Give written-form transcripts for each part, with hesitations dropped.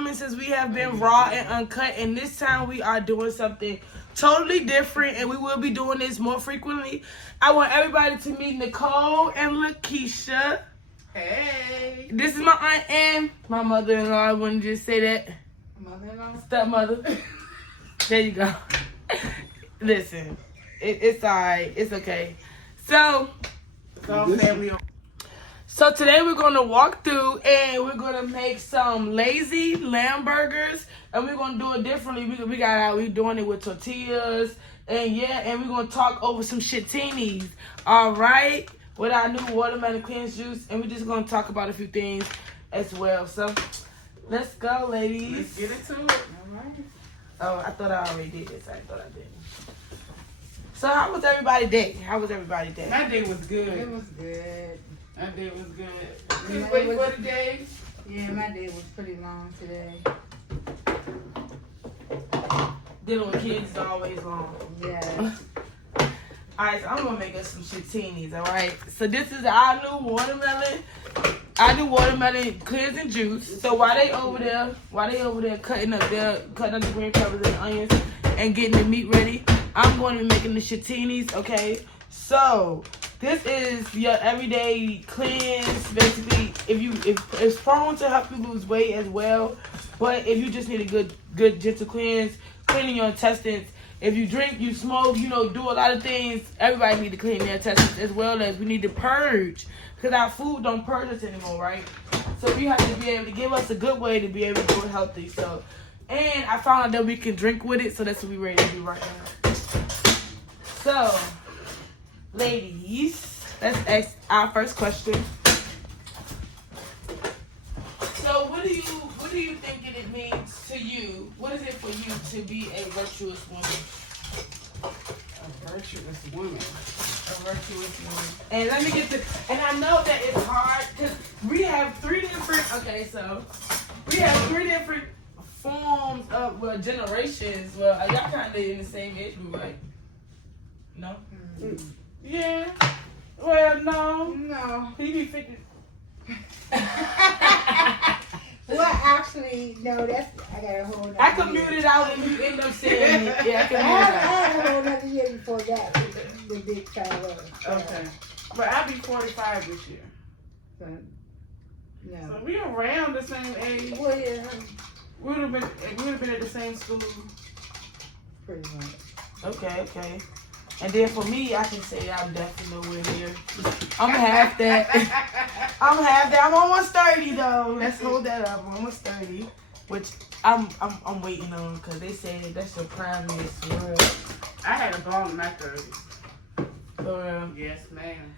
coming since we have been raw and uncut, and this time we are doing something totally different, and we will be doing this more frequently. I want everybody to meet Nicole and Lakeisha. Hey. This is my aunt and my mother-in-law. I wouldn't just say that. Mother-in-law? Stepmother. There you go. Listen, it's alright. It's okay. So, It's all family. So today we're going to walk through and we're going to make some lazy lamb burgers, and we're going to do it differently. We're doing it with tortillas, and we're going to talk over some shit-tonis, all right, with our new watermelon cleanse juice, and we're just going to talk about a few things as well. So let's go, ladies. Let's get into it. All right. Oh, I thought I already did this. I thought I didn't. So how was everybody's day? My day was good. It was good. My day was good. You wait for the day? Yeah, my day was pretty long today. Dealing with kids is always long. Yeah. Alright, so I'm gonna make us some shit-tonis, alright? So this is our new watermelon cleansing juice. So while they over there cutting up the green peppers and the onions and getting the meat ready, I'm going to be making the shit-tonis, okay? So this is your everyday cleanse. Basically, if it's prone to help you lose weight as well, but if you just need a good gentle cleanse, cleaning your intestines. If you drink, you smoke, do a lot of things. Everybody need to clean their intestines, as well as we need to purge, because our food don't purge us anymore, right? So we have to be able to give us a good way to be able to do it healthy. So, and I found out that we can drink with it, so that's what we're ready to do right now. So, ladies, let's ask our first question. So, what do you think it means to you? What is it for you to be a virtuous woman? A virtuous woman. A virtuous woman. And let me get and I know that it's hard because we have three different forms of generations. Well, y'all kind of in the same age group, right? No? Mm. Yeah. Well, no. No. He be 50. Well, actually, no, I got a whole nother I can mute it out when you end up saying it. Yeah, I can mute it out. I had a whole nother year before that, the big child was. Okay. But I'll be 45 this year. So, no. So we around the same age. Well, yeah, We would have been at the same school. pretty much. Okay. And then for me, I can say I'm definitely nowhere near. I'm half that. I'm almost 30 though. Let's hold that up. I'm almost 30, which I'm waiting on because they say that's your prime year. I had a ball in my 30s. For real. Yes, ma'am.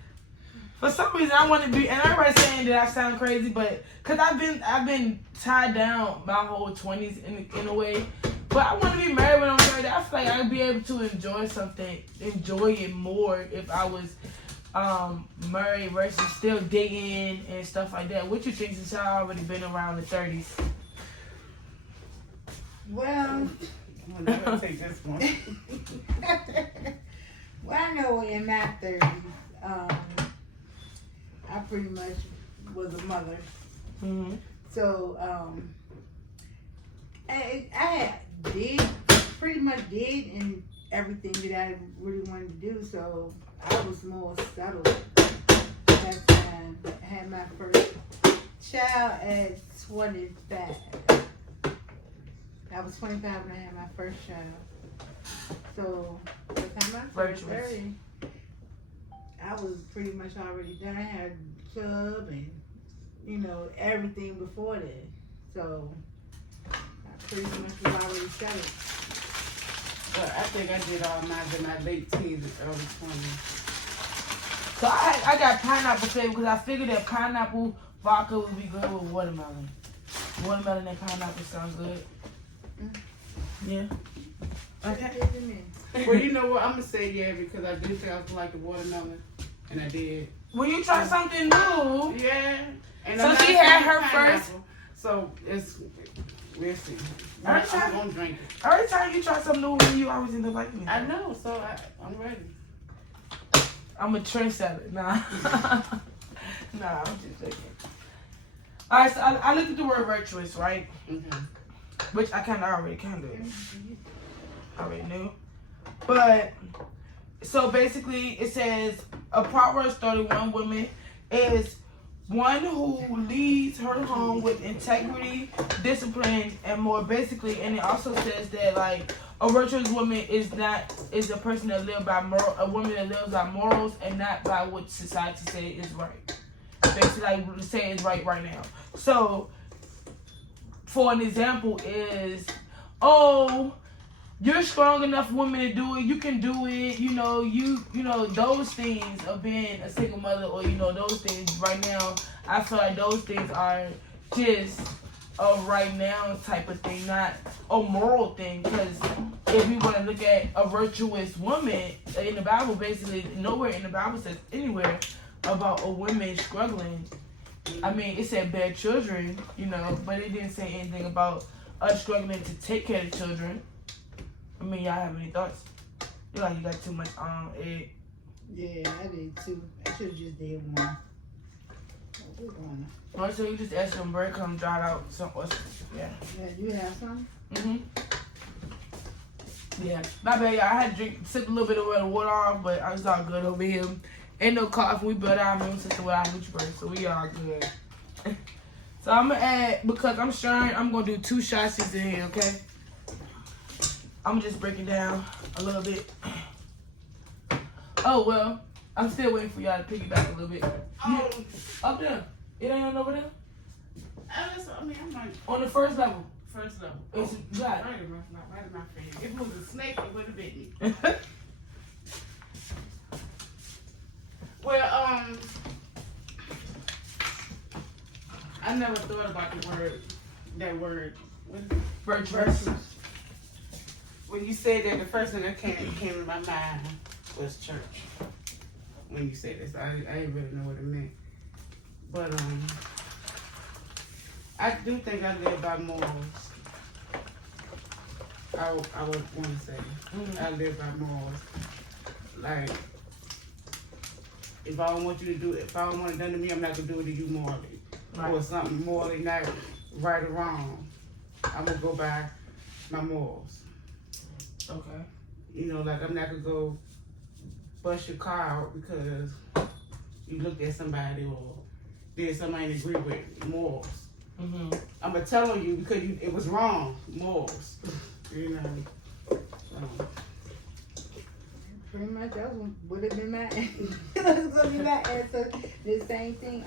For some reason, I want to be, and everybody's saying that I sound crazy, but because I've been tied down my whole 20s in a way. But I want to be married when I'm 30. I feel like I'd be able to enjoy it more if I was married versus still dating and stuff like that. What you think since y'all already been around the 30s? Well, I'm gonna take this one. well, I know in my 30s, I pretty much was a mother. Mm-hmm. So, I pretty much did and everything that I really wanted to do. So I was more settled that time. I had my first child at 25. I was 25 when I had my first child. So by the time I turned 30, I was pretty much already done. I had a club and everything before that. So I pretty much was already settled. But I think I did all mine in my late teens and early 20s. So I got pineapple flavor because I figured that pineapple vodka would be good with watermelon. Watermelon and pineapple sound good. Yeah. Okay. Well, you know what? I'm going to say yeah because I did think I was like the watermelon. And I did. Well, you try something new. Yeah. And so she had her first. So we'll see. Every I'm going to drink it. Every time you try something new, you always end up liking it. I know. So I'm ready. I'm a trendsetter. Nah. Nah, I'm just joking. Alright, so I looked at the word virtuous, right? Mm-hmm. Which I already knew. But so basically it says a Proverbs 31 woman is one who leads her home with integrity, discipline, and more basically. And it also says that like a virtuous woman is a person that lives by a woman that lives by morals and not by what society say is right. Basically, like say is right now. So, for an example, is you're strong enough woman to do it. You can do it. You know those things of being a single mother, or those things right now. I feel like those things are just a right now type of thing, not a moral thing. Because if we want to look at a virtuous woman in the Bible, basically nowhere in the Bible says anywhere about a woman struggling. I mean, it said bear children, but it didn't say anything about us struggling to take care of children. I mean, y'all have any thoughts? You're like you got too much egg. Yeah, I did too. I should have just did one. Oh, so you just add some breadcrumbs, dried out some. Yeah. Yeah, you have some? Yeah. My bad, y'all. I had to sip a little bit of the water off, but I was all good over here. Ain't no cough. We built our immune system with our NutriBurst, so we all good. So I'm gonna add, because I'm sharing, I'm gonna do 2 shots in here, okay? I'm just breaking down a little bit. Oh, well, I'm still waiting for y'all to piggyback a little bit. Up there. It ain't on over there? I mean, I'm like, on the first level. First level. It's right. Right in my face. If it was a snake, it would have bit me. Well, I never thought about that word. Virtuous. When you said that, the first thing that came to my mind was church. When you said this, I didn't really know what it meant. But I do think I live by morals. I would want to say I live by morals. Like, if I don't want you to do it, if I don't want it done to me, I'm not gonna do it to you morally, or something morally not right or wrong. I'm gonna go by my morals. Okay. Like I'm not gonna go bust your car out because you looked at somebody or did something I didn't agree with. Morals. I'm gonna tell on you because it was wrong. Morals. Pretty much that would have been my answer. That's gonna be my answer. The same thing.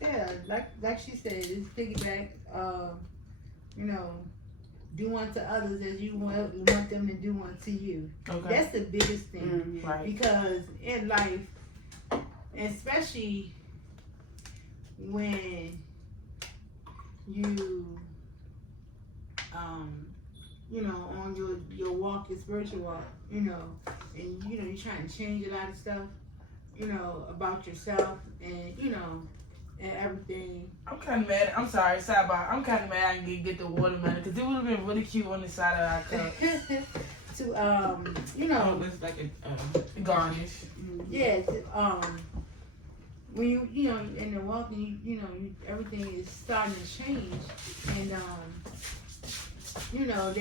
Yeah, like she said, it's piggyback. Do unto others as you want them to do unto you. Okay. That's the biggest thing. Right. Because in life, especially when you on your walk, your spiritual walk, and you're trying to change a lot of stuff, about yourself and and everything. I'm kind of mad. I'm sorry, sidebar. I'm kind of mad I didn't get the watermelon because it would have been really cute on the side of our cup. To it's like a garnish. Yeah. When you in the walk and you everything is starting to change, and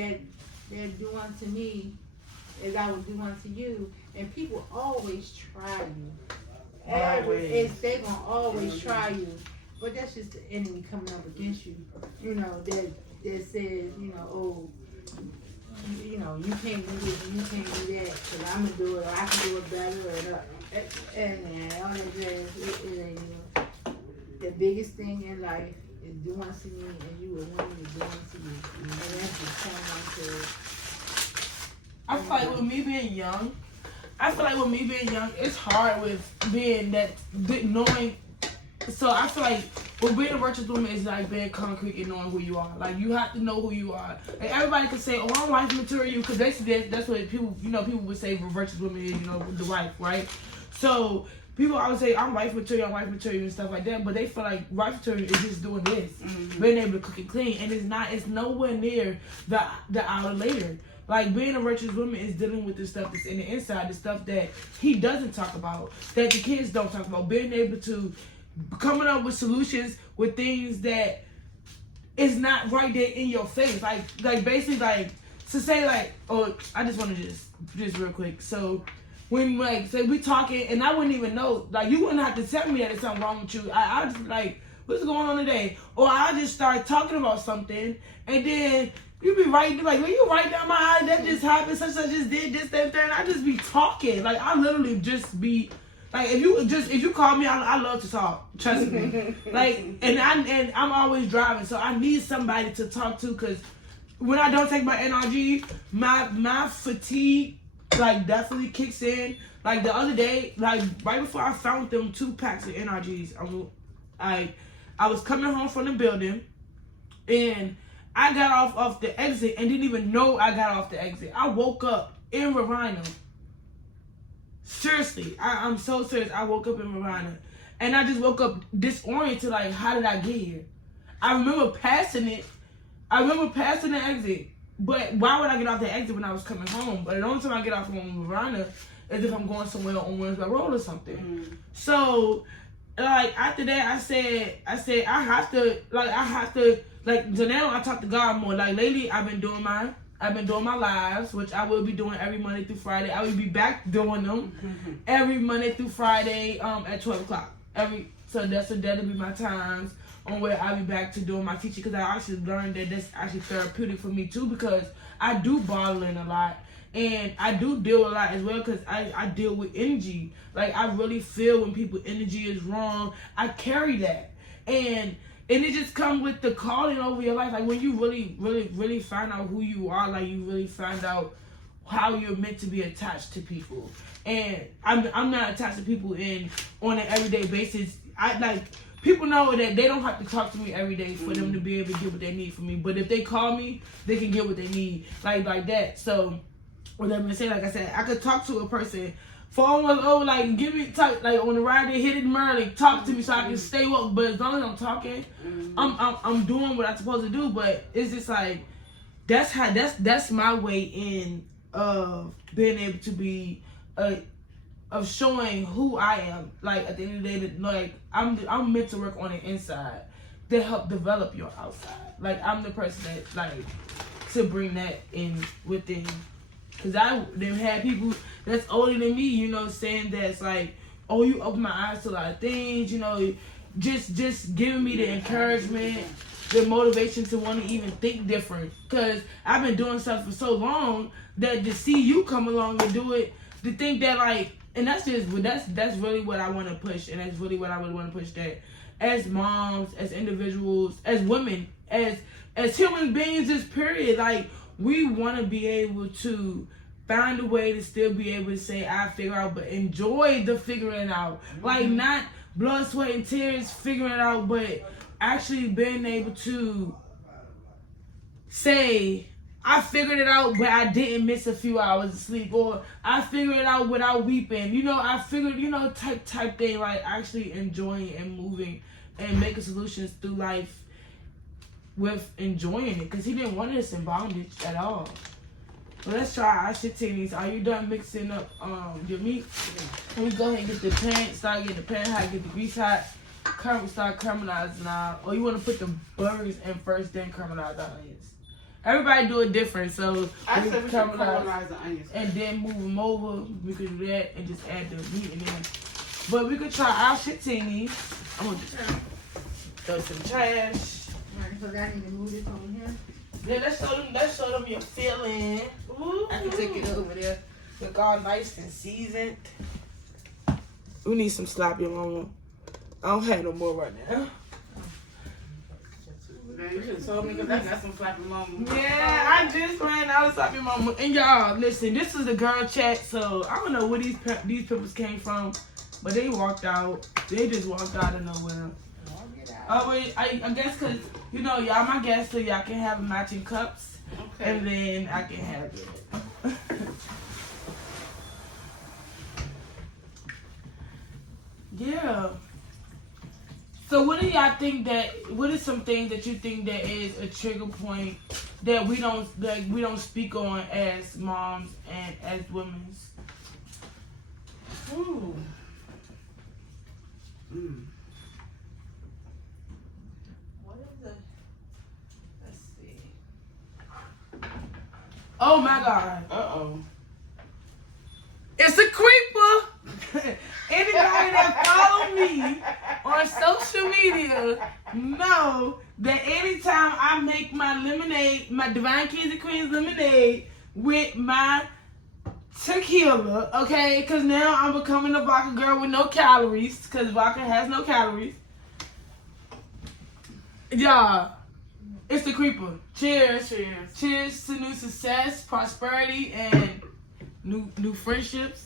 that do unto me as I would do unto you, and people always try you. They're gonna always try you, but that's just the enemy coming up against you. That says, you can't do this, you can't do that, because I'm gonna do it, or I can do it better, and all that jazz. It ain't the biggest thing in life is do unto me as you would want me to do unto you, and that's just coming onto. I feel like with me being young, it's hard with being knowing. So I feel like with being a virtuous woman is like being concrete and knowing who you are. Like you have to know who you are. Like everybody can say, "Oh, I'm wife material," because basically that's what people would say for virtuous women is, the wife, right? So people always say, I'm wife material and stuff like that, but they feel like wife material is just doing this, being able to cook and clean, and it's nowhere near the outer layer. Like, being a virtuous woman is dealing with the stuff that's in the inside, the stuff that he doesn't talk about, that the kids don't talk about. Being able to coming up with solutions with things that is not right there in your face. Like basically like to say like, oh, I just want to just real quick. So when like say we talking and I wouldn't even know, like you wouldn't have to tell me that there's something wrong with you. I just like, what's going on today? Or I just start talking about something and then you be like, well, you write down my eye, that just happened, such just did this, that, and I just be talking. Like I literally just be like, if you call me, I love to talk. Trust me. Like, and I'm always driving, so I need somebody to talk to, because when I don't take my NRG, my fatigue like definitely kicks in. Like the other day, like right before I found them 2 packs of NRGs, I was coming home from the building, and I got off the exit and didn't even know I got off the exit. I woke up in Revina. Seriously, I'm so serious. I woke up in Revina, and I just woke up disoriented. Like, how did I get here? I remember passing the exit, but why would I get off the exit when I was coming home? But the only time I get off from Revina is if I'm going somewhere on Wednesday Road or something. Mm. So, like after that, I said I have to so now I talk to God more. Like lately, I've been doing my lives, which I will be doing every Monday through Friday. I will be back doing them every Monday through Friday at 12 o'clock. So that'll be my times on where I'll be back to doing my teaching, because I actually learned that that's actually therapeutic for me too, because I do bottling a lot. And I do deal a lot as well, because I deal with energy. Like, I really feel when people's energy is wrong. I carry that. And it just comes with the calling over your life. Like, when you really, really, really find out who you are, like, you really find out how you're meant to be attached to people. And I'm not attached to people on an everyday basis. People know that they don't have to talk to me every day for them to be able to get what they need from me. But if they call me, they can get what they need. Like that. So, with that being said, like I said, I could talk to a person for almost, like, give me, talk, like, on the ride, they hit it early, talk to me so I can stay woke. But as long as I'm talking, I'm doing what I'm supposed to do. But it's just like, that's my way in of being able to be, of showing who I am. Like, at the end of the day, like, I'm meant to work on the inside to help develop your outside. Like, I'm the person that, like, to bring that in within. Because they've had people that's older than me, you know, saying that's like, oh, you open my eyes to a lot of things, you know, just giving me the encouragement, the motivation to want to even think different. Because I've been doing stuff for so long that to see you come along and do it, to think that, like, and that's really what I want to push, and that's really what I would want to push, that as moms, as individuals, as women, as human beings, just period, like, we want to be able to find a way to still be able to say, I figure out, but enjoy the figuring out. Like, not blood, sweat, and tears figuring it out, but actually being able to say, I figured it out, but I didn't miss a few hours of sleep, or I figured it out without weeping. You know, I figured, you know, type thing, like actually enjoying and moving and making solutions through life with enjoying it, because he didn't want us in bondage at all. Well, let's try our shit-tonis. Are you done mixing up your meat? Can we go ahead and get the pan, start getting the pan hot, get the grease hot, start caramelizing now. Or you want to put the burgers in first, then caramelize the onions? Everybody do it different, so I said we should caramelize the onions and then move them over. We could do that and just add the meat in there. But we could try our shit-tonis. I'm gonna just throw some trash. So I need to move this over here. Yeah, let's show them your feeling. Ooh. I can take it over there. Look all nice and seasoned. We need some sloppy mama. I don't have no more right now. Man, you should have told me, because I got some sloppy mama. Yeah, I just ran out of sloppy mama. And y'all, listen, this is the girl chat, so I don't know where these peppers came from, but they walked out. They just walked out of nowhere. Oh, wait, I guess because, you know, y'all my guests, so y'all can have matching cups. Okay. And then I can have it. Yeah. So what do y'all think what is some things that you think that is a trigger point that we don't speak on as moms and as women? Ooh. Oh my God. Uh-oh. It's a creeper. Anybody that follow me on social media know that anytime I make my lemonade, my Divine Kings and Queens lemonade with my tequila, okay? Because now I'm becoming a vodka girl with no calories, because vodka has no calories. Y'all, it's the creeper. Cheers. Cheers. Cheers to new success, prosperity, and new friendships.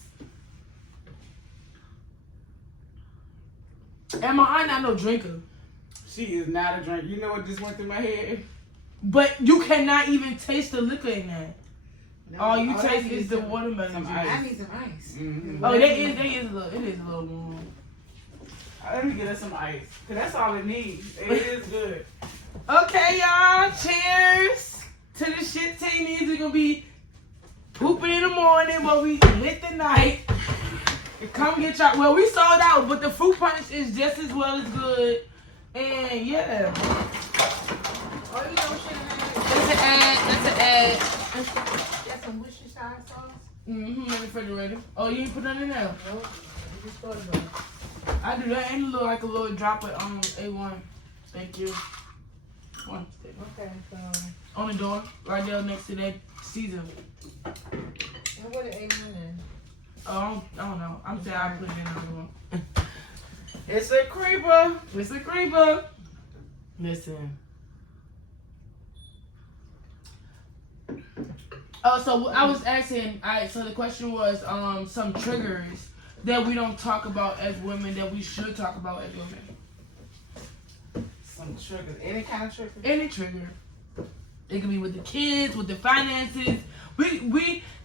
And my aunt not no drinker. She is not a drink. You know what just went through my head? But you cannot even taste the liquor in that. No, All you I taste need is the some- watermelon some juice. ice. I need some ice. Mm-hmm. Oh, it is a little warm. Let me get us some ice. Because that's all it needs. It is good. Okay, y'all. Cheers to the shit-tonis. We're going to be pooping in the morning, but we lit the night. Come get y'all. Well, we sold out, but the fruit punch is just as well as good. And yeah. Oh, you know shit. That's an ad. That's some Worcestershire sauce. Mm-hmm, in the refrigerator. Oh, you ain't put that in there? Nope. You just thought about it. I do that and like a little drop of A1. Thank you. One. Okay, so. On the door, right there next to that Caesar. And what the A1 in? Oh, I don't know. I'm saying I put it in the other one. It's a creeper. It's a creeper. Listen. Oh, so I was asking. So the question was, some triggers that we don't talk about as women that we should talk about as women. Some triggers. Any kind of trigger? Any trigger. It can be with the kids, with the finances.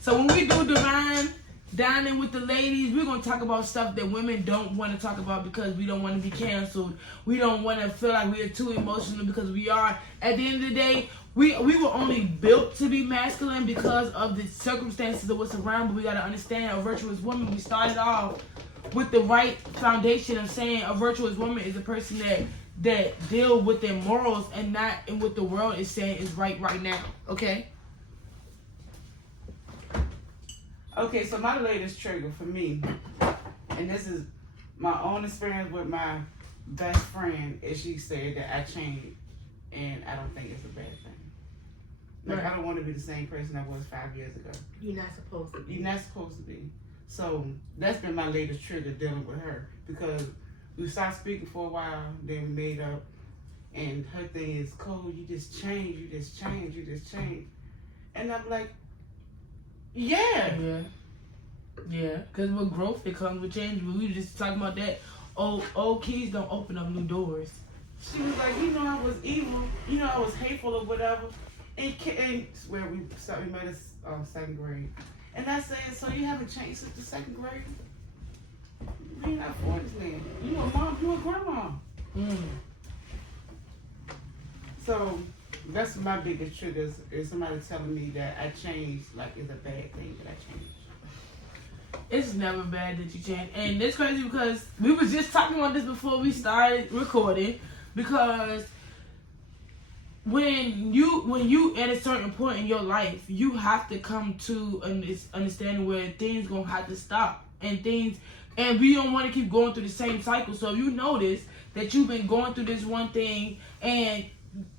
So when we do divine dining with the ladies, we're gonna talk about stuff that women don't want to talk about because we don't want to be canceled. We don't want to feel like we are too emotional because we are. At the end of the day, we were only built to be masculine because of the circumstances of what's around. But we gotta understand, a virtuous woman. We started off with the right foundation of saying a virtuous woman is a person that deal with their morals and not in what the world is saying is right now. Okay. Okay, so my latest trigger for me, and this is my own experience with my best friend, is she said that I changed, and I don't think it's a bad thing. Like, Right. I don't want to be the same person I was 5 years ago. You're not supposed to be. You're not supposed to be. So that's been my latest trigger dealing with her, because we stopped speaking for a while, then we made up, and her thing is, Cole, you just changed, you just changed, you just changed. And I'm like, yeah. Yeah. Because with growth, it comes with change. We were just talking about that. Old keys don't open up new doors. She was like, you know, I was evil, you know, I was hateful or whatever. And where we made us second grade. And I said, so you haven't changed since the second grade? You're not 40s man. You a mom, you a grandma. So that's my biggest trigger is somebody telling me that I changed, like it's a bad thing that I changed. It's never bad that you change. And it's crazy because we was just talking about this before we started recording, because when you at a certain point in your life, you have to come to an understanding where things gonna have to stop and we don't want to keep going through the same cycle. So if you notice that you've been going through this one thing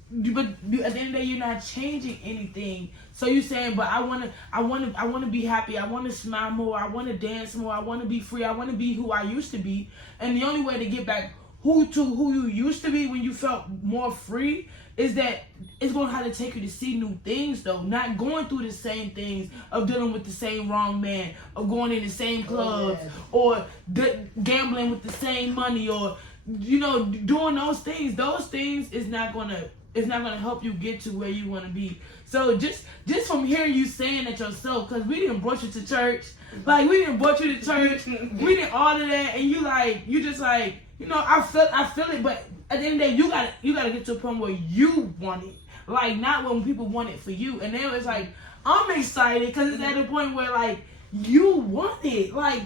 but at the end of the day you're not changing anything. So you're saying, but I wanna be happy, I wanna smile more, I wanna dance more, I wanna be free, I wanna be who I used to be. And the only way to get back who you used to be when you felt more free is that it's gonna have to take you to see new things though. Not going through the same things of dealing with the same wrong man, of going in the same clubs, or gambling with the same money, or doing those things. Those things is not gonna help you get to where you want to be. So just from hearing you saying that yourself, because we didn't brought you to church, like we didn't brought you to church, we didn't all of that, and you just like, I feel it, but at the end of the day, you gotta get to a point where you want it, like not when people want it for you. And then it's like, I'm excited because it's at a point where like you want it, like.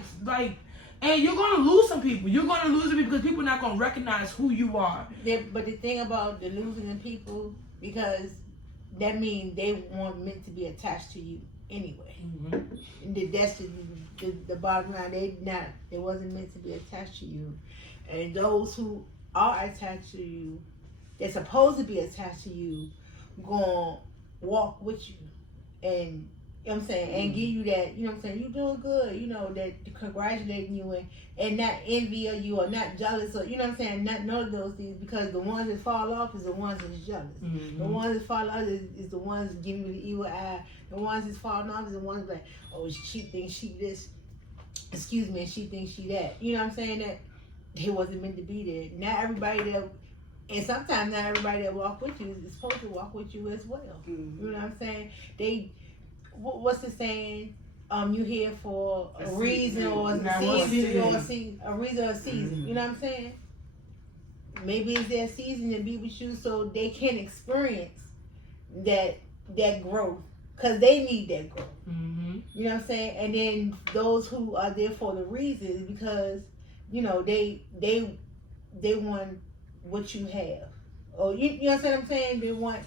And you're gonna lose some people. You're gonna lose them because people are not gonna recognize who you are. Yeah, but the thing about the losing of people, because that means they weren't meant to be attached to you anyway. And that's the bottom line. They wasn't meant to be attached to you. And those who are attached to you, they're supposed to be attached to you, gonna walk with you, and you know what I'm saying, and give you that, you know what I'm saying, you doing good, you know, that congratulating you and not envy of you or not jealous or, you know what I'm saying, not none of those things, because the ones that fall off is the ones that's jealous. The ones that fall off is the ones giving you the evil eye. The ones that's falling off is the ones like, oh, she thinks she this, excuse me, and she thinks she that. You know what I'm saying? That they wasn't meant to be there. Not everybody that, and sometimes not everybody that walk with you is supposed to walk with you as well. You know what I'm saying? What's the saying? You here for a reason or a season, a reason or a season. You know what I'm saying? Maybe it's their season to be with you so they can experience that growth, because they need that growth. You know what I'm saying? And then those who are there for the reason, because you know they want what you have, or you know what I'm saying? They want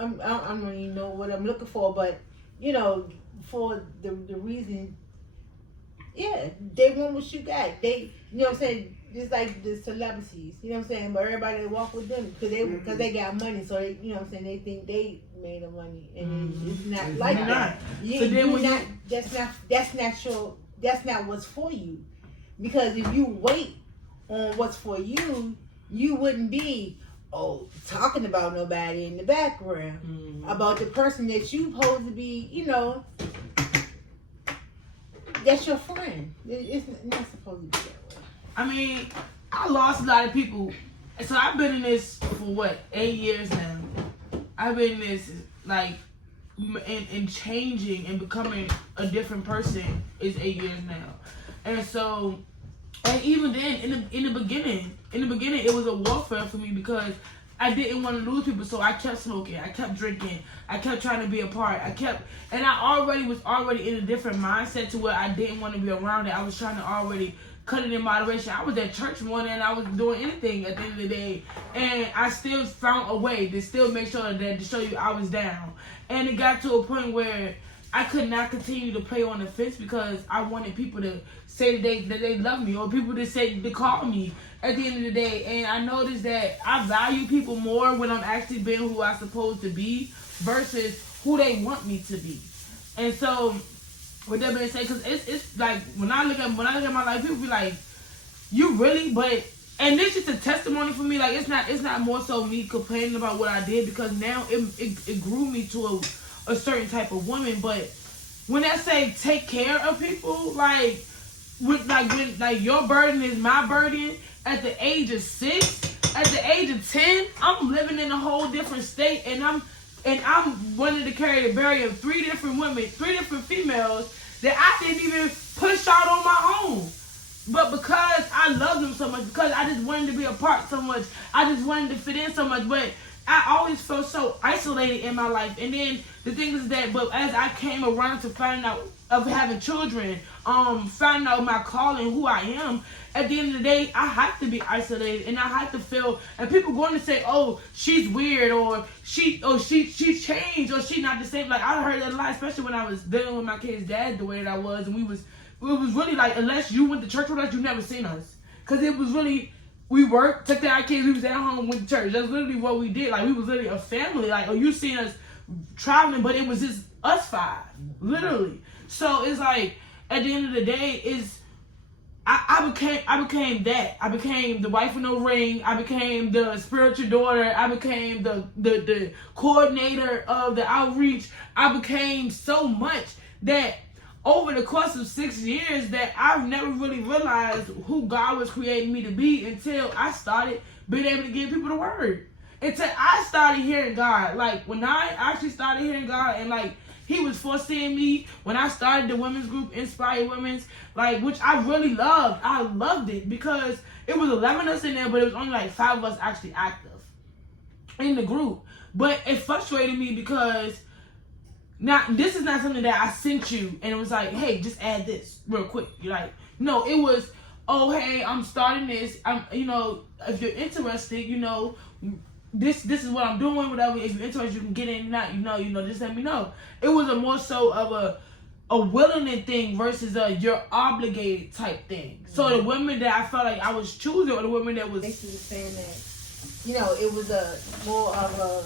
I don't even know what I'm looking for, but you know, for the reason, yeah, they want what you got. They, you know what I'm saying, just like the celebrities, you know what I'm saying, but everybody walk with them because they got money, so they, you know what I'm saying, they think they made the money, and it's not like that. That's not what's for you, because if you wait on what's for you, you wouldn't be talking about nobody in the background, about the person that you supposed to be, you know, that's your friend. It's not supposed to be that way. I mean, I lost a lot of people. So I've been in this for 8 years now. I've been in this, like, and changing and becoming a different person is 8 years now. And so, and even then, in the beginning, it was a warfare for me, because I didn't want to lose people, so I kept smoking, I kept drinking, I kept trying to be apart, and I was already in a different mindset to where I didn't want to be around it. I was trying to already cut it in moderation. I was at church more than I was doing anything at the end of the day, and I still found a way to still make sure that to show you I was down. And it got to a point where I could not continue to play on the fence, because I wanted people to say that they love me, or people to call me at the end of the day. And I noticed that I value people more when I'm actually being who I'm supposed to be versus who they want me to be. And so, with that being said, because it's like when I look at my life, people be like, "You really?" But and this is just a testimony for me. Like it's not more so me complaining about what I did, because now it grew me to a certain type of woman. But when I say take care of people, like when your burden is my burden. At the age of 6, at the age of 10, I'm living in a whole different state, and I'm wanting to carry the barrier of 3 different women, 3 different females that I didn't even push out on my own. But because I love them so much, because I just wanted to be apart so much, I just wanted to fit in so much, but I always felt so isolated in my life. And then the thing is that, but as I came around to finding out of having children, finding out my calling, who I am, at the end of the day, I have to be isolated, and I have to feel, and people going to say, oh, she's weird, or she's changed, or she's not the same. Like, I heard that a lot, especially when I was dealing with my kid's dad the way that I was, and it was really like, unless you went to church with us, you never seen us. Because it was really, we worked, took care of our kids, we was at home, went to church. That's literally what we did. Like, we was literally a family. Like, you seen us traveling, but it was just us 5, literally. So it's like, at the end of the day, I became that. I became the wife with no ring. I became the spiritual daughter. I became the coordinator of the outreach. I became so much that over the course of 6 years that I've never really realized who God was creating me to be until I started being able to give people the word. Until I started hearing God. Like, when I actually started hearing God, and like, He was foreseeing me when I started the women's group, Inspired Women's, like, which I really loved. I loved it because it was 11 of us in there, but it was only like 5 of us actually active in the group. But it frustrated me because now this is not something that I sent you and it was like, hey, just add this real quick. You're like, no, it was, oh, hey, I'm starting this. If you're interested, this is what I'm doing, whatever. If you're interested, you can get in. Not, just let me know. It was a more so of a willing thing versus a you're obligated type thing. Mm-hmm. So the women that I felt like I was choosing, or the women that was basically saying that, it was a more of a,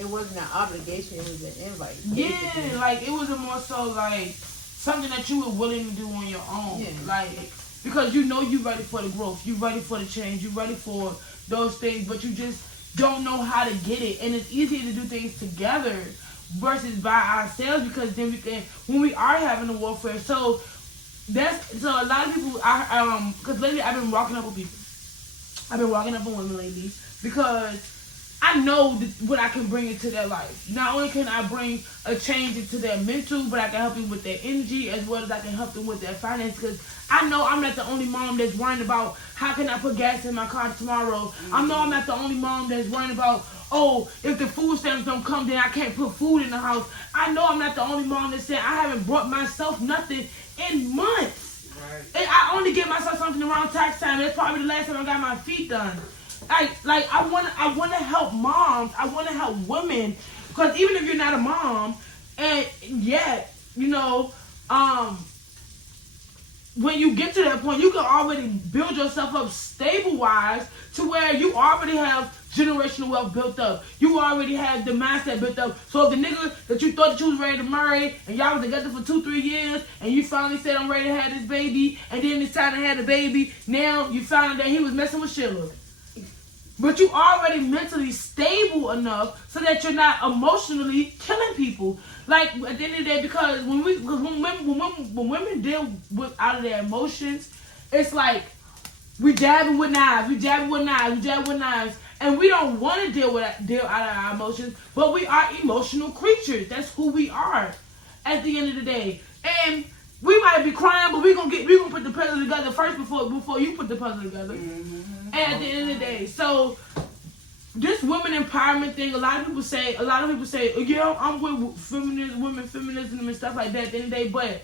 it wasn't an obligation, it was an invite. Basically. Yeah, like it was a more so like something that you were willing to do on your own. Yeah. Like, because you're ready for the growth, you're ready for the change, you're ready for those things, but you just don't know how to get it. And it's easier to do things together versus by ourselves, because then we can, when we are having a warfare. So a lot of people, because lately I've been walking up with people. I've been walking up with women lately because I know what I can bring into their life. Not only can I bring a change into their mental, but I can help them with their energy, as well as I can help them with their finance. Because I know I'm not the only mom that's worrying about how can I put gas in my car tomorrow. Mm-hmm. I know I'm not the only mom that's worrying about, if the food stamps don't come, then I can't put food in the house. I know I'm not the only mom that's saying I haven't brought myself nothing in months. Right. And I only get myself something around tax time. That's probably the last time I got my feet done. I want to help moms. I want to help women, because even if you're not a mom, and yet, when you get to that point, you can already build yourself up stable-wise to where you already have generational wealth built up. You already have the mindset built up. So if the nigga that you thought that you was ready to marry, and y'all was together for 2-3 years, and you finally said, I'm ready to have this baby, and then it's time to have the baby, now you found out that he was messing with Sheila. But you already mentally stable enough so that you're not emotionally killing people. Like, at the end of the day, because when women deal with out of their emotions, it's like we jabbing with knives, and we don't want to deal out of our emotions, but we are emotional creatures. That's who we are at the end of the day. And we might be crying, but we gonna put the puzzle together first before you put the puzzle together. Mm-hmm. And at the end of the day, so this women empowerment thing, a lot of people say, yeah, I'm with feminism and stuff like that at the end of the day, but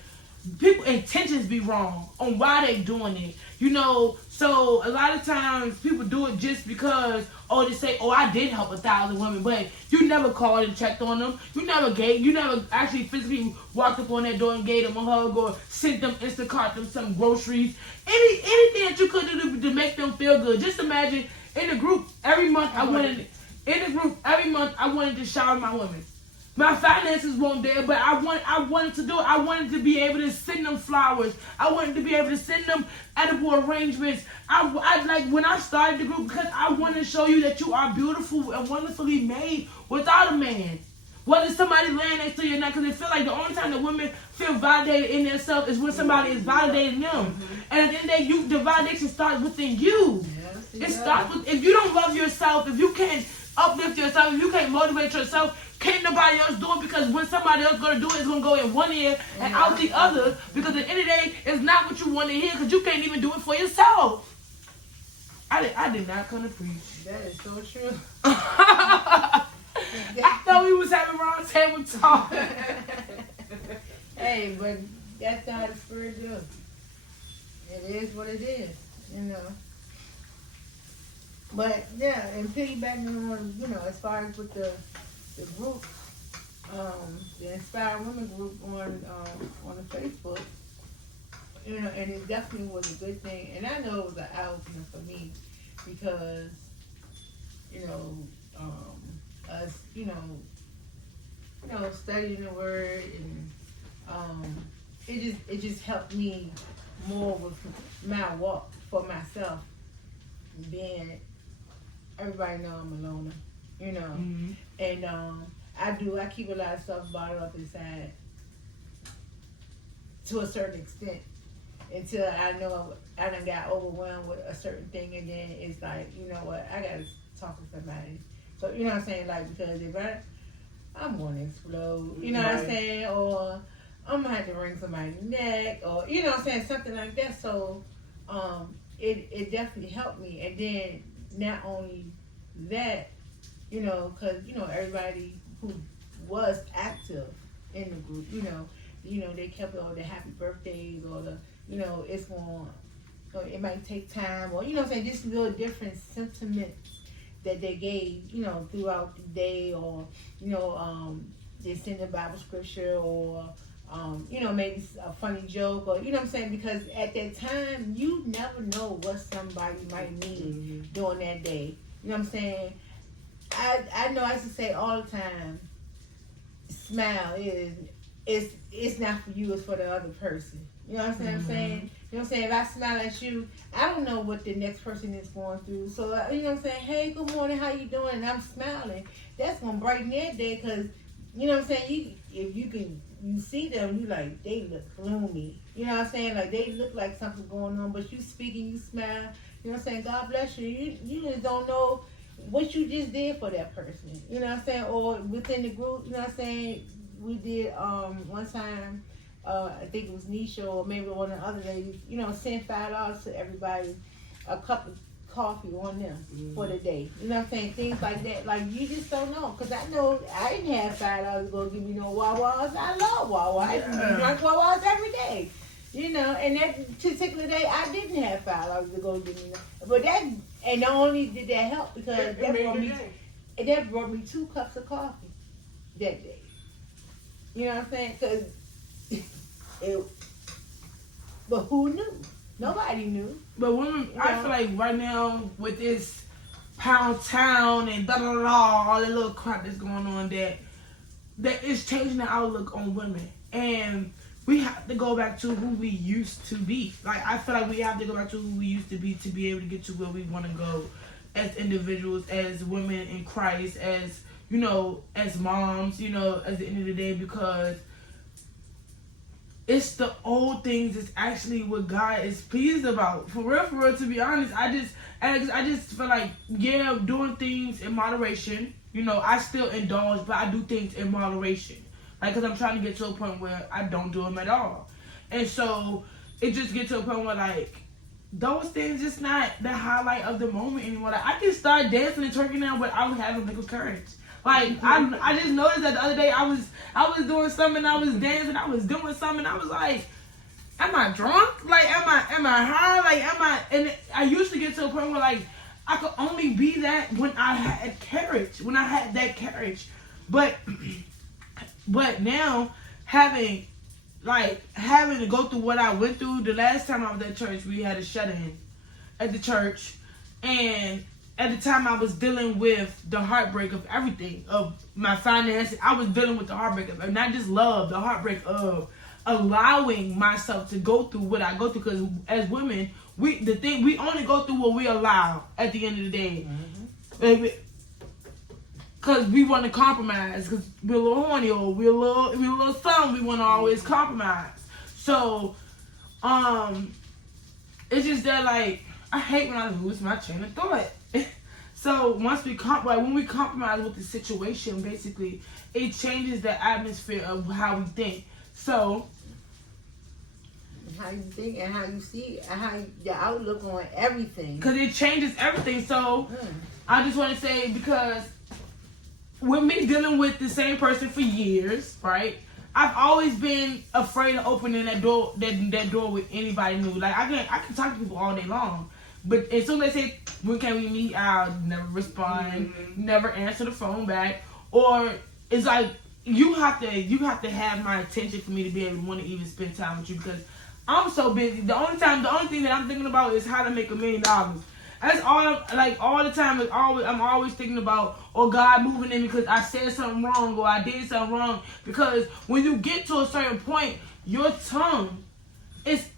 people intentions be wrong on why they doing it. So a lot of times people do it just because, they say, I did help 1,000 women, but you never called and checked on them. You never actually physically walked up on that door and gave them a hug or sent them Instacart them some groceries. Anything that you could do to make them feel good. Just imagine in the group every month I wanted to shower my women. My finances weren't there, but I wanted to do it. I wanted to be able to send them flowers. I wanted to be able to send them edible arrangements. I like when I started the group, because I wanted to show you that you are beautiful and wonderfully made without a man. Whether somebody laying next to you or not, because they feel like the only time that women feel validated in themselves is when somebody is validating them. Mm-hmm. And at the end of the day, the validation starts within you. Yes, it starts with, if you don't love yourself, if you can't uplift yourself, if you can't motivate yourself, can't nobody else do it, because when somebody else gonna do it, it's gonna go in one ear and out the other, because at the end of the day, it's not what you want to hear, because you can't even do it for yourself. I did not come to preach. That is so true. I thought we was having round table talk. Hey, but that's how the spirit does. It is what it is, But yeah, and piggybacking on, as far as with the group, the Inspired Women group on the Facebook, and it definitely was a good thing. And I know it was an eye-opener for me, because, us, studying the word, and it just helped me more with my walk for myself, being. Everybody know I'm a loner, mm-hmm. And I keep a lot of stuff bottled up inside to a certain extent, until I know I done got overwhelmed with a certain thing, and then it's like, you know what, I gotta talk to somebody. So, you know what I'm saying, like, because if I'm gonna explode, you know what I'm saying, or I'm gonna have to wring somebody's neck, or, you know what I'm saying, something like that. So, it definitely helped me. And then, not only that, because, everybody who was active in the group, they kept all the happy birthdays, or the, it's going, it might take time, or, just little different sentiments that they gave, throughout the day, or they send a Bible scripture, or maybe a funny joke, or what I'm saying, because at that time you never know what somebody might need during that day. You know what I'm saying? I know I used to say all the time, smile it's not for you, it's for the other person. You know what I'm saying? You know what I'm saying? If I smile at you, I don't know what the next person is going through. So, you know what I'm saying? Hey, good morning, how you doing? And I'm smiling. That's going to brighten their day, because, you know what I'm saying? If you see them, you like, they look gloomy. You know what I'm saying? Like, they look like something's going on, but you speak and you smile. You know what I'm saying? God bless you. You just don't know what you just did for that person. You know what I'm saying? Or within the group, you know what I'm saying? We did one time, I think it was Nisha or maybe one of the other ladies, send $5 to everybody, a cup of coffee on them for the day. You know what I'm saying? Things like that. Like, you just don't know. Because I know I didn't have $5 to go give me no Wawas. I love Wawa. I drink Wawas every day. And that particular day, I didn't have $5 to go give me no. But and not only did that help, because that brought me 2 cups of coffee that day. You know what I'm saying? But who knew? Nobody knew. But women, I feel like right now with this pound town and all the little crap that's going on, that is changing the outlook on women, and we have to go back to who we used to be. Like, I feel like we have to go back to who we used to be able to get to where we want to go as individuals, as women in Christ, as as moms, at the end of the day, because it's the old things that's actually what God is pleased about. For real, to be honest, I just feel like, doing things in moderation. I still indulge, but I do things in moderation. Like, because I'm trying to get to a point where I don't do them at all. And so, it just gets to a point where, like, those things just not the highlight of the moment anymore. Like, I can start dancing and twerking now without having little courage. Like, I just noticed that the other day I was doing something, I was dancing, I was doing something, I was like, am I drunk? Like, am I high? Like, and I used to get to a point where, like, I could only be that when I had that courage. But now, having to go through what I went through, the last time I was at church, we had a shut-in at the church, and at the time I was dealing with the heartbreak of everything, of my finances. I was dealing with the heartbreak of, and not just love, the heartbreak of allowing myself to go through what I go through. Because as women, we only go through what we allow at the end of the day. Because we want to compromise, because we're a little horny, or we're a little something, we want to always compromise. So, it's just that, like, I hate when I lose my train of thought. So when we compromise with the situation, basically, it changes the atmosphere of how we think. So, how you think and how you see, and how your outlook on everything. Because it changes everything. So, I just want to say, because with me dealing with the same person for years, right? I've always been afraid of opening that door with anybody new. Like, I can talk to people all day long, but as soon as they say, when can we meet, I'll never respond, never answer the phone back. Or it's like, you have to have my attention for me to be able to want to even spend time with you, because I'm so busy. The only thing that I'm thinking about is how to make $1 million. That's all. Like, all the time, I'm always thinking about, or God moving in me because I said something wrong, or I did something wrong. Because when you get to a certain point, your tongue is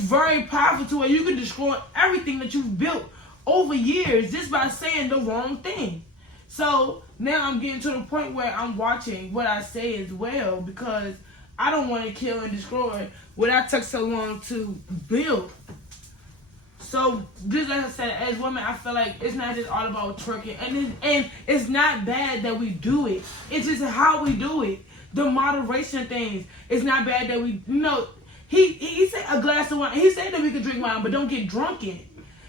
very powerful to where you can destroy everything that you've built over years just by saying the wrong thing. So now I'm getting to the point where I'm watching what I say as well, because I don't want to kill and destroy what I took so long to build. So, just like I said, as women, I feel like it's not just all about twerking. And it's not bad that we do it. It's just how we do it. The moderation things. It's not bad that we, he said a glass of wine. He said that we could drink wine, but don't get drunken.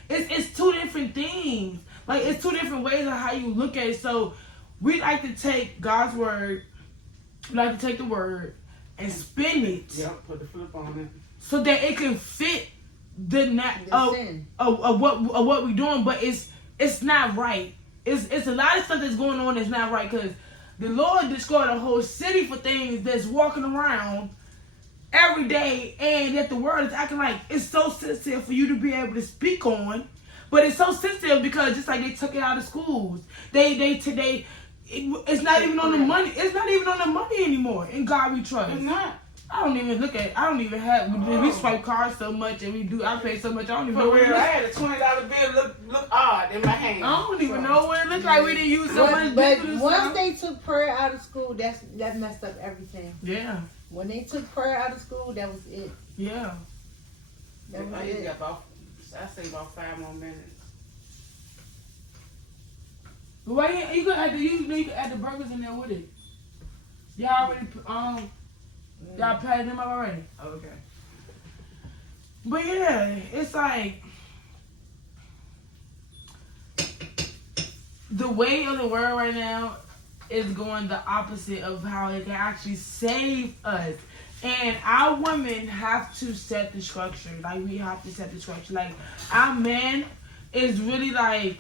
It's 2 different things. Like, it's 2 different ways of how you look at it. So, we like to take God's word, we like to take the word and spin it. Yep, put the flip on it. So that it can fit of what we're doing, but it's not right. it's a lot of stuff that's going on that's not right, because the Lord destroyed a whole city for things that's walking around every day, and that the world is acting like it's so sensitive for you to be able to speak on. But it's so sensitive because just like they took it out of schools, it's not even on the money. It's not even on the money anymore. In God we trust. It's not. I don't even have. We swipe cards so much, and I pay so much. I don't even know For where real, I had a $20 bill look odd in my hand. I don't even know what it looked like. We didn't use so much. But once they took prayer out of school, that messed up everything. Yeah. When they took prayer out of school, that was it. Yeah. That was I it. I say about 5 more minutes. Why you could add the burgers in there with it? Y'all already y'all patted them up already. Okay. But yeah, it's like the way of the world right now is going the opposite of how it can actually save us. And our women have to set the structure. Like, we have to set the structure. Like, our men is really like,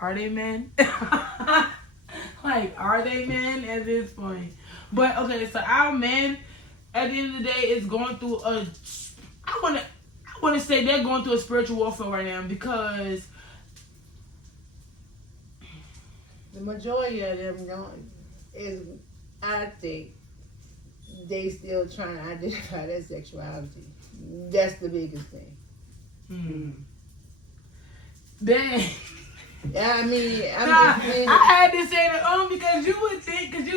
are they men? Like, are they men at this point? But, okay, so our men, at the end of the day, is going through I want to say they're going through a spiritual warfare right now, because the majority of them I think, they still trying to identify their sexuality. That's the biggest thing. Mm-hmm. Dang. Yeah, I mean, I had to say that because you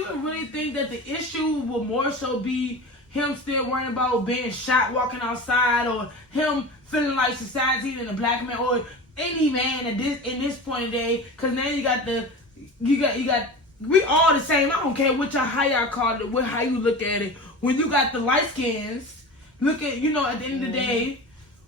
would really think that the issue will more so be him still worrying about being shot walking outside, or him feeling like society and a black man, or any man in this point of the day. Because now you got we all the same. I don't care how y'all call it, how you look at it. When you got the light skins, look at, at the end of the day,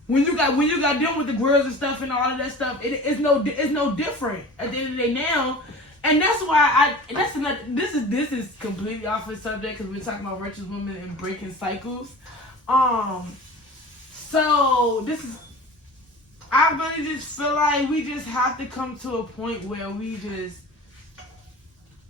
when you got them with the grills and stuff and all of that stuff, it's no different at the end of the day now. And that's why this is completely off the subject, because we're talking about virtuous women and breaking cycles. So I really just feel like we just have to come to a point where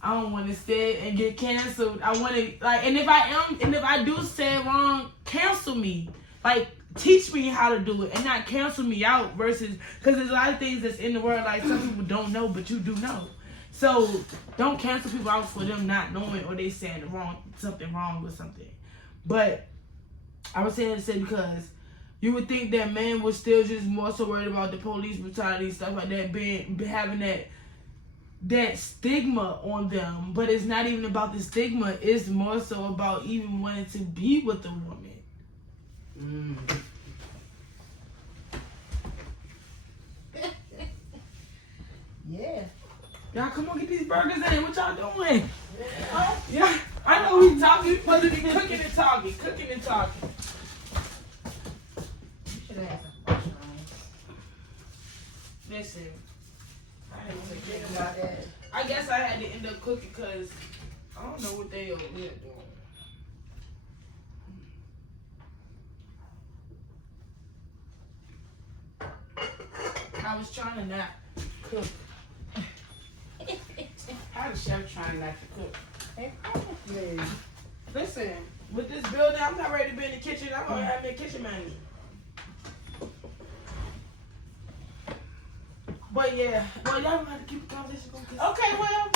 I don't want to say it and get canceled. I want to, and if I do say it wrong, cancel me. Like, teach me how to do it and not cancel me out, versus, because there's a lot of things that's in the world, like, some people don't know, but you do know. So don't cancel people out for them not knowing, or they saying something wrong or something. But I was saying to say, because you would think that men would still just more so worried about the police brutality, stuff like that, having that stigma on them. But it's not even about the stigma. It's more so about even wanting to be with a woman. Yeah. Y'all come on, get these burgers in. What y'all doing? Yeah, I know we talking. We supposed to be cooking and talking. You should have some fresh ones. Listen, I had to Think forget about that. I guess I had to end up cooking because I don't know what they over here doing. I was trying to not cook. How the chef trying not to cook? Exactly. Listen, with this building, I'm not ready to be in the kitchen. I'm gonna have me a kitchen manager. But yeah, well, y'all gonna have to keep the conversation going. Okay, well,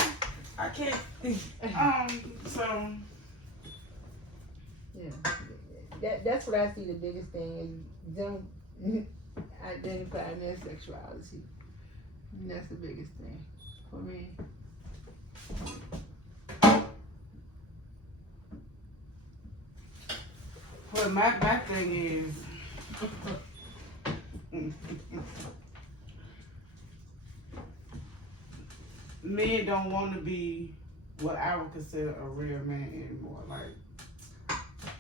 I can't. so Yeah. That's what I see the biggest thing is them identifying their sexuality. And that's the biggest thing for me. well, my thing is, men don't want to be what I would consider a real man anymore. Like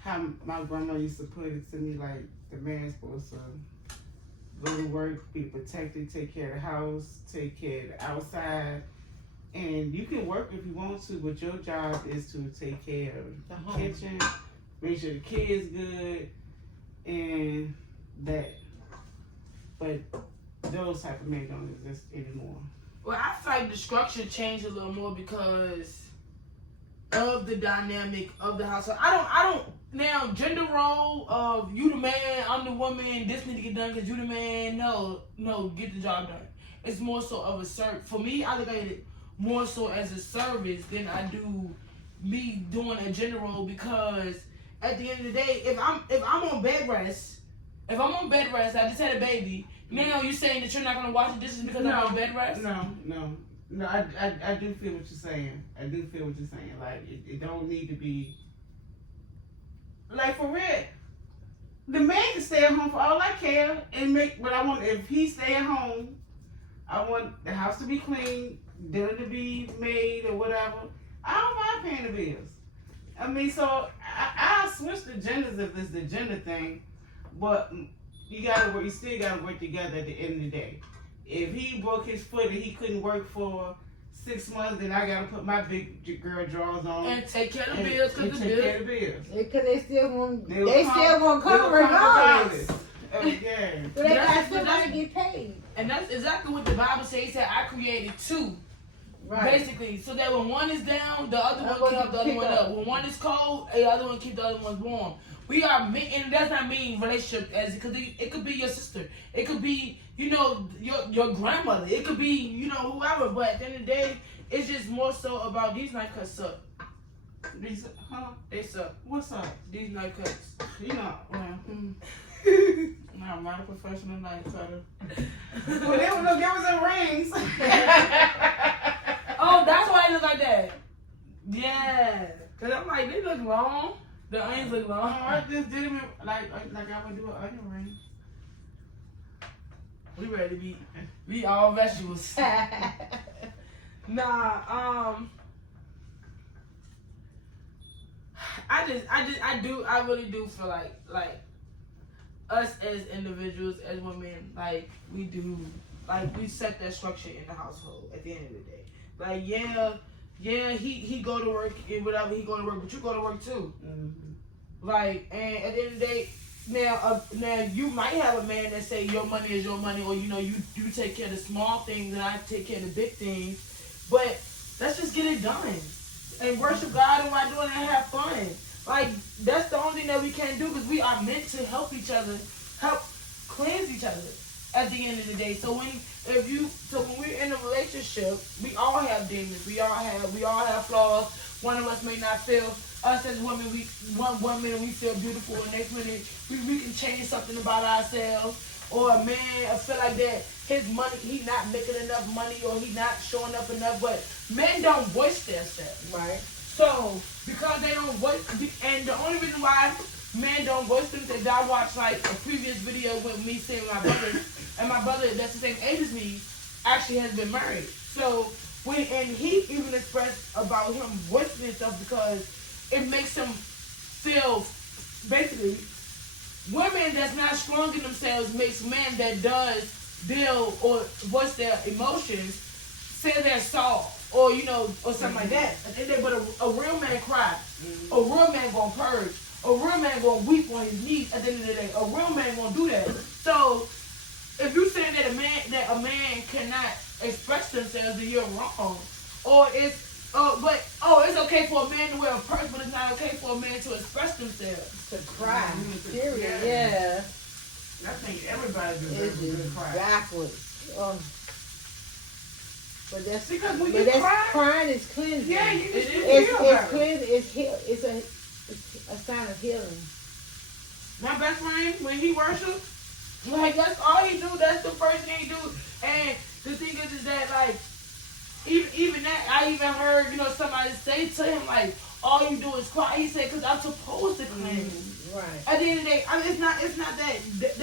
how my grandma used to put it to me, like the man's supposed to go to work, be protected, take care of the house, take care of the outside. And you can work if you want to, but your job is to take care of The the home. kitchen, make sure the kids good, and that. But those type of men don't exist anymore. Well, I feel like the structure changed a little more because of the dynamic of the household. I don't now gender role of you the man, I'm the woman. This need to get done because you the man. No, get the job done. It's more so of a service. For me, I look at it more so as a service than I do me doing a gender role, because at the end of the day, if I'm on bed rest, I just had a baby. Now you saying that you're not gonna wash the dishes because I'm on bed rest? No. I do feel what you're saying. Like it don't need to be. Like for real, the man can stay at home for all I care and make. But I want, if he stay at home, I want the house to be clean, dinner to be made or whatever. I don't mind paying the bills. I mean, so I'll switch the genders if it's the gender thing, but you gotta work. You still gotta work together at the end of the day. If he broke his foot and he couldn't work for 6 months, then I gotta put my big girl drawers on and take care of the bills, because they still won't come regardless. Okay. So they got somebody to get paid. And that's exactly what the Bible says. He said, I created two. Right. Basically, so that when one is down, the other one can help the other one up. When one is cold, the other one keep the other one warm. We are, and that's not mean relationship as because it could be your sister, it could be your grandmother, it could be whoever. But at the end of the day, it's just more so about these knife cuts suck. These they suck. What's up? These knife cuts. I'm not a professional knife cutter. Well, they would give us some rings. Oh, that's why they look like that. Yeah, cause I'm like, they look long. The onions look long. I just did them like I would do an onion ring. We ready to be all vegetables. Nah, I really do feel like us as individuals, as women, like we set that structure in the household at the end of the day. Like he go to work and whatever, he go to work, but you go to work too. Mm-hmm. Like, and at the end of the day, now you might have a man that say your money is your money, or you take care of the small things and I take care of the big things. But let's just get it done and worship God and while doing it and have fun. Like, that's the only thing that we can do, because we are meant to help each other, help cleanse each other at the end of the day. So when we're in a relationship, we all have demons. We all have flaws. One of us may not feel, us as women, one minute we feel beautiful, and next minute we can change something about ourselves. Or a man feel like that his money, he not making enough money, or he not showing up enough. But men don't voice themselves. Right. So because they don't voice, and the only reason why men don't voice themselves is I watched like a previous video with me seeing my brother, and my brother that's the same age as me actually has been married. So and he even expressed about him voicing himself because it makes him feel, basically, women that's not strong in themselves makes men that does deal or voice their emotions say they're soft, or or something like that. But a real man cries. A real man gonna purge. A real man gonna weep on his knees at the end of the day. A real man gonna do that. So if you saying that a man cannot express themselves, then you're wrong. Or it's okay for a man to wear a purse, but it's not okay for a man to express themselves. To cry. Period. Yeah. I think everybody deserves a good cry. Backwards. But that's because when crying is cleansing. Yeah, it's a sign of healing. My best friend, when he worships, like that's all he do. That's the first thing he do. And the thing is that like even that I even heard somebody say to him like, all you do is cry. He said, because I'm supposed to cleanse. Right. At the end of the day, it's not that it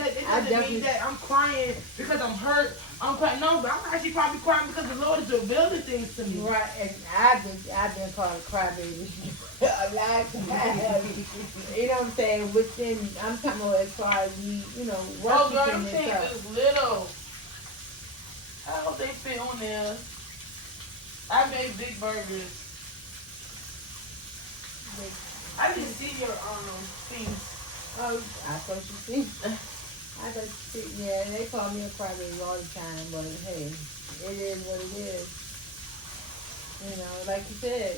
doesn't mean that I'm crying because I'm hurt. I'm crying. No, but I'm actually probably crying because the Lord is revealing things to me. Right. And I've been called a crybaby a lot of times. You know what I'm saying? I'm talking about as far as worshiping oh, girl, them and things stuff. is little. I hope they fit on there. I made big burgers. I didn't see your things. Oh, I thought you see. I got shit, yeah, they call me a crybaby all the time, but hey, it is what it is. You know, like you said,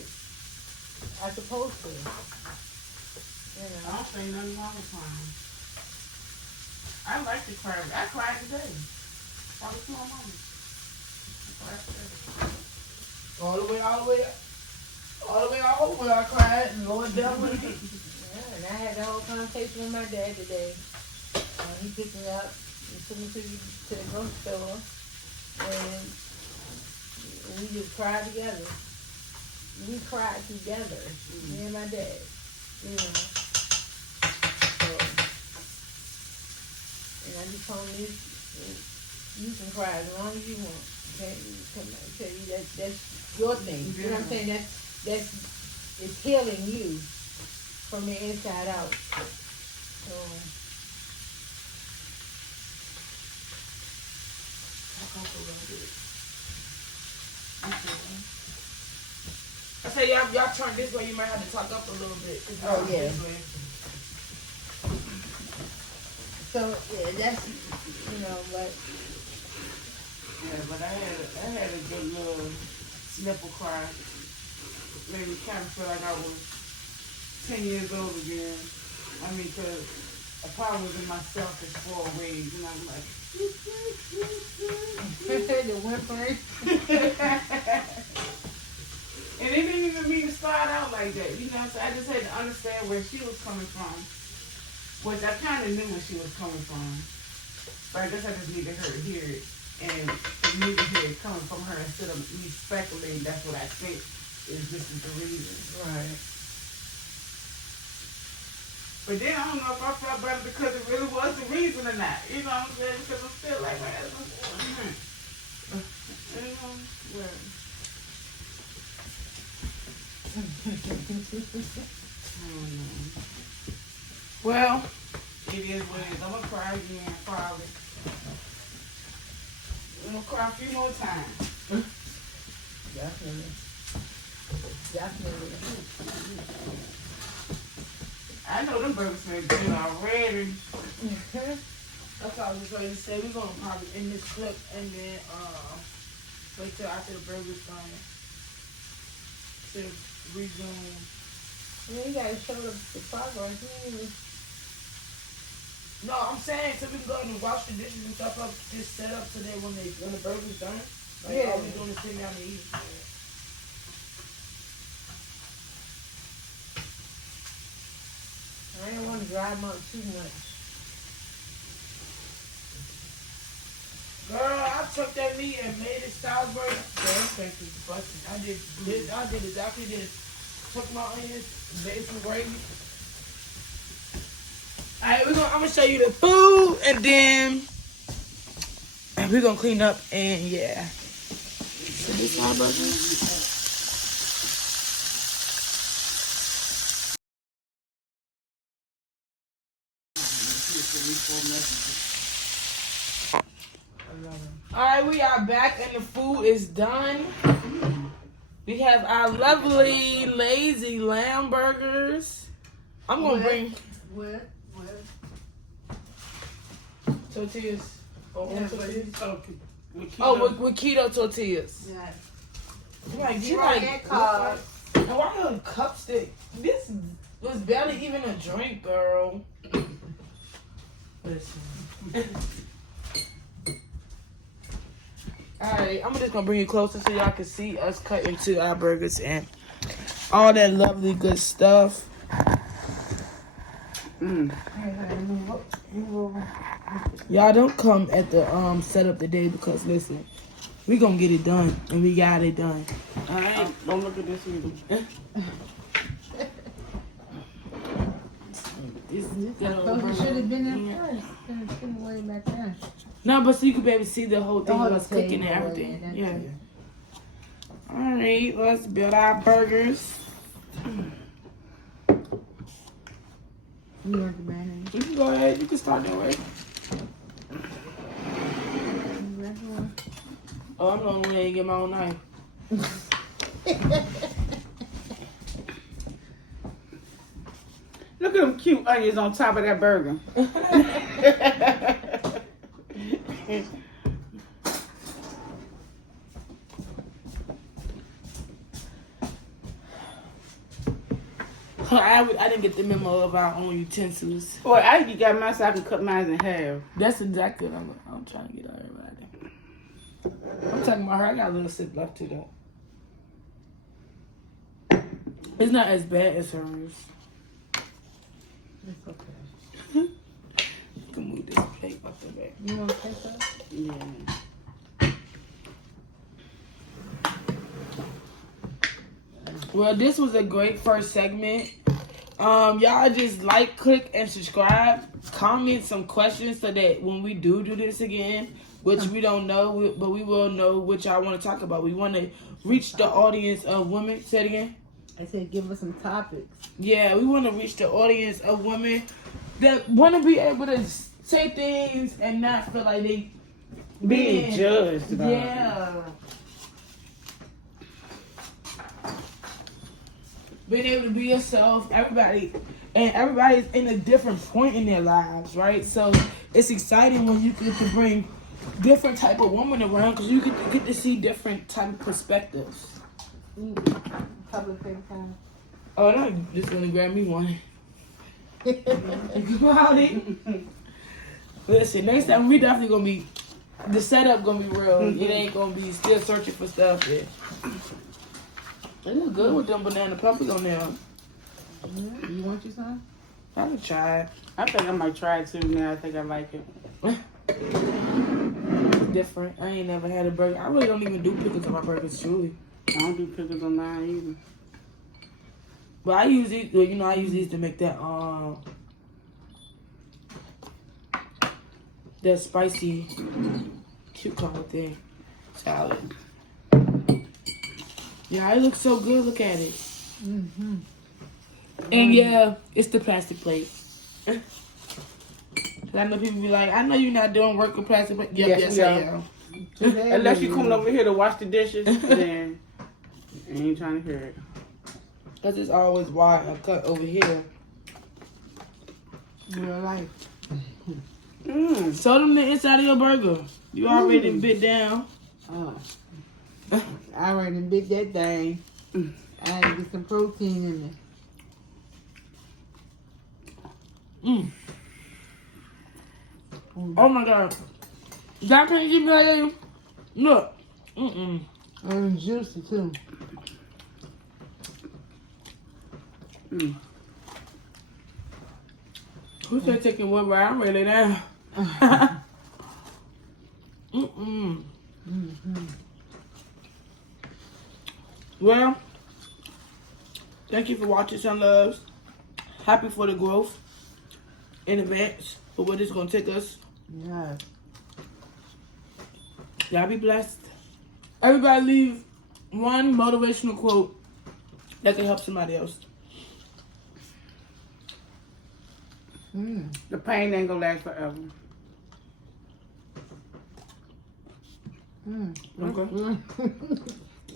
I supposed to. You I know. don't say nothing wrong with crying. I like to cry. I cried today. I was to my mom. I cried today. All the way, I cried and Lord dealt with me. Yeah, and I had the whole conversation with my dad today. He picked me up and took me to the grocery store, and we just cried together. We cried together, me and my dad. You know. So, and I just told him, you can cry as long as you want. Okay, tell you that's your thing. You know what I'm saying? It's healing you from the inside out. So. I say y'all turn this way, you might have to talk up a little bit. Oh yeah. So yeah, that's but Yeah, but I had a good little sniffle cry. Made me kind of feel like I was 10 years old again. I mean, because I probably was in my selfish 4 ways, and I'm like, the whimpering. and it didn't even mean to start out like that, you know. So I just had to understand where she was coming from, which I kind of knew where she was coming from, but I guess I just needed her to hear it, and need to hear it coming from her instead of me speculating. That's what I think this is the reason. Right. But then I don't know if I felt better because it really was the reason or not. You know what I'm saying? Because I'm still like, man, you know, well. Well, it is what it is. I'm going to cry again, probably. I'm going to cry a few more times. Definitely. I know them burgers smell good already. that's all I was ready to say. We're gonna probably end this clip and then wait till after the burger's done to resume. You gotta show the progress. No, I'm saying so we can go ahead and wash the dishes and stuff up, just set up today when the burger's done. Like all we doing is sitting down and eating. I didn't want to dry them up too much. Girl, I took that meat and made it Salisbury. I did exactly this. Took my onions, made some gravy. Alright, I'm gonna show you the food and then we're gonna clean up and yeah. So this my burger. Alright, we are back and the food is done. We have our lovely lazy lamb burgers. I'm gonna bring tortillas. With keto tortillas. Yeah. You like carbs. And why the cup stick? This was barely even a drink, girl. Listen. Alright, I'm just gonna bring you closer so y'all can see us cut into our burgers and all that lovely good stuff. Y'all don't come at the setup today because listen, we gonna get it done and we got it done. Alright, don't look at this either. You should have been there first. Should have been way back there. No, but so you could be able to see the whole thing of us cooking and everything. Yeah. Alright, let's build our burgers. You want the mayonnaise? You can go ahead, you can start that way. Oh, I'm the only one that ain't get my own knife. Look at them cute onions on top of that burger. I didn't get the memo of our own utensils. Well, I actually got mine so I can cut mine in half. That's exactly what I'm trying to get out of everybody. I'm talking about her. I got a little sip left too, though. It's not as bad as hers. It's okay. You can move this plate up the back. You want to take that? Yeah. Well, this was a great first segment. Y'all just like, click, and subscribe. Comment some questions so that when we do this again, which we don't know, but we will know what y'all want to talk about. We want to reach the audience of women. Say it again. I said give us some topics. Yeah, we want to reach the audience of women that want to be able to say things and not feel like they Being judged. About yeah. Being able to be yourself, everybody's in a different point in their lives, right? So it's exciting when you get to bring different type of women around because you get to see different type of perspectives. Public paper time. Oh, I'm just gonna grab me one. Listen, next time we definitely gonna be the setup gonna be real. It ain't gonna be still searching for stuff. Yeah. They look good with them banana puppies on there. You want you some? I would try it. I think I might try it too now. I think I like it. Different. I ain't never had a burger. I really don't even do pickles on my burgers, truly. I don't do pickles on mine either. But I use these. Well, I use these to make that spicy cucumber thing salad. Yeah, it looks so good. Look at it. Mm-hmm. And yeah, it's the plastic plate. I know people be like, I know you're not doing work with plastic plate. Yes, I am. Unless you coming over here to wash the dishes, then I ain't trying to hear it. Because it's always wide and cut over here. Real life. Show them the inside of your burger. You already bit down. Oh. I already bit that thing. I had to get some protein in there. Oh my God. Y'all can't give me that. Look. And it's juicy too. Who said taking what right? I'm ready now. Well, thank you for watching SunLoves. Happy for the growth in advance for what it's going to take us. Yeah. Y'all be blessed. Everybody leave one motivational quote that can help somebody else. The pain ain't gonna last forever. Okay.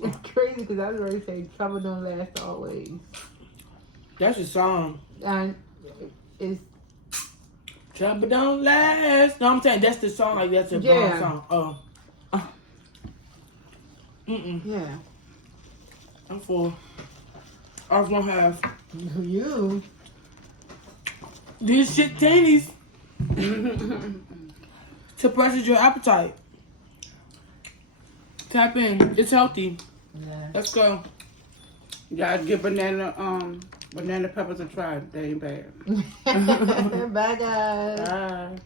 It's crazy because I was already saying trouble don't last always. That's a song. And it's Trouble don't last. No, I'm saying that's the song. Like that's a bomb song. Oh. yeah. I'm full. I was gonna have You. these shit-tonis to pressure your appetite. Tap in. It's healthy. Yeah. Let's go. Y'all give banana peppers a try. They ain't bad. Bye guys. Bye.